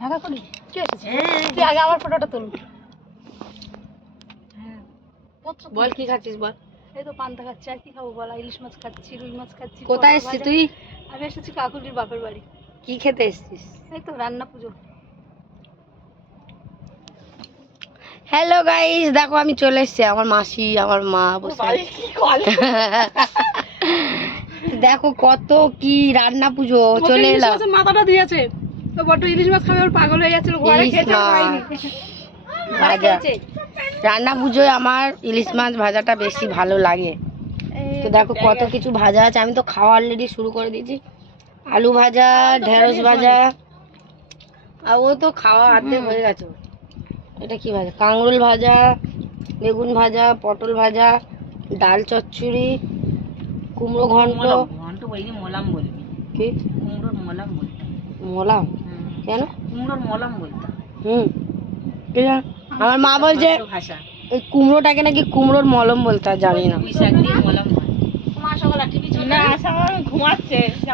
ঢাকা করি কি এসেছে হ্যাঁ। তুই আগে আমার ফটোটা তুল। হ্যাঁ। বল কি খাচ্ছিস বল? এই তো পান্তা খাচ্ছি আর কি খাব বলা? ইলিশ মাছ খাচ্ছি রুই মাছ খাচ্ছি কোথায় পটল তুই? আমি এসেছি কাকুলির বাপের বাড়ি। কি খেতে এসছিস? এই তো রান্না পুজো। হ্যালো গাইস দেখো আমি চলে এসেছি আমার মাসি আমার মা বসে দেখো কত কি রান্না পুজো চলে এলাম। মাথাটা দিয়েছে। তো বড় ইলিশ মাছ খাবে ওর পাগল হয়ে যাচ্ছিল ঘরে খেতে পাইনি ভাজা। রান্না পুজোয় আমার ইলিশ মাছ ভাজাটা বেশি ভালো লাগে। তো দেখো কত কিছু ভাজা আছে আমি তো খাওয়া অলরেডি শুরু করে দিয়েছি। আলু ভাজা ঢেঁড়স ভাজা। আর ও তো খাওয়া অর্ধেক হয়ে গেছে। এটা কি ভাজা? কাঁকরোল ভাজা বেগুন ভাজা পটল ভাজা ডাল চচ্চড়ি কুমড়ো ঘন্ট। ঘন্ট বলবি মলাম বলবি। কি? কুমড়োর মলাম বলতাম মোলাম? কেন? কুমড়োর মলাম বলতাম হুম। ঠিক আছে আমার মা বলছে ভাষা। ওই কুমড়োটাকে নাকি কুমড়োর মলম বলতে আর জানি না।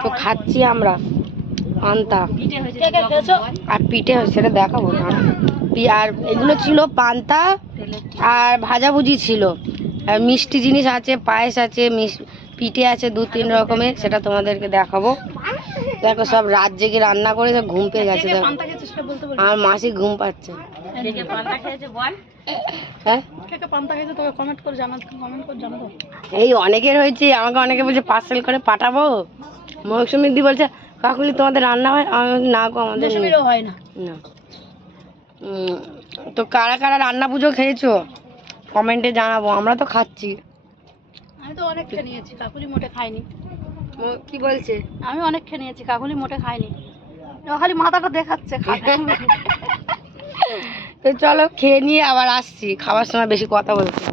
তো খাচ্ছি আমরা। পান্তা। আর পিঠে হয়েছে সেটা দেখাবো না। আর এগুলো ছিল পান্তা আর ভাজাভুজি ছিল। আর মিষ্টি জিনিস আছে পায়েস আছে মিস- পিঠে আছে দু তিন রকমের সেটা তোমাদেরকে দেখাবো। দেখো সব রাত জেগে রান্না করে সব ঘুম পেয়ে গেছে দেখো। আমার মাসি ঘুম পাচ্ছে। কে কে পান্তা খেয়েছে বল। হ্যাঁ? কে কে পান্তা খেয়েছে তোকে কমেন্ট করে জানা কমেন্ট করে জানাব এই অনেকের হয়েছে আমাকে অনেকে বলছে পার্সেল করে পাঠাবো। মৌসুমি দি বলছে কাকুলি তোমাদের রান্না হয়? আমি না গো আমাদের নেই।" হয় না। তো কারা কারা রান্না পুজো খেয়েছো? কমেন্টে জানাব আমরা তো খাচ্ছি। আমি তো অনেক খেয়ে নিয়েছি কাকুলি মোটে খাইনি। কি বলছে? আমি অনেক খেয়ে নিয়েছি কাকুলি মোটে খাইনি খালি মাথাটা দেখাচ্ছে তো চলো খেয়ে নিয়ে আবার আসছি খাবার সময় বেশি কথা বলছি।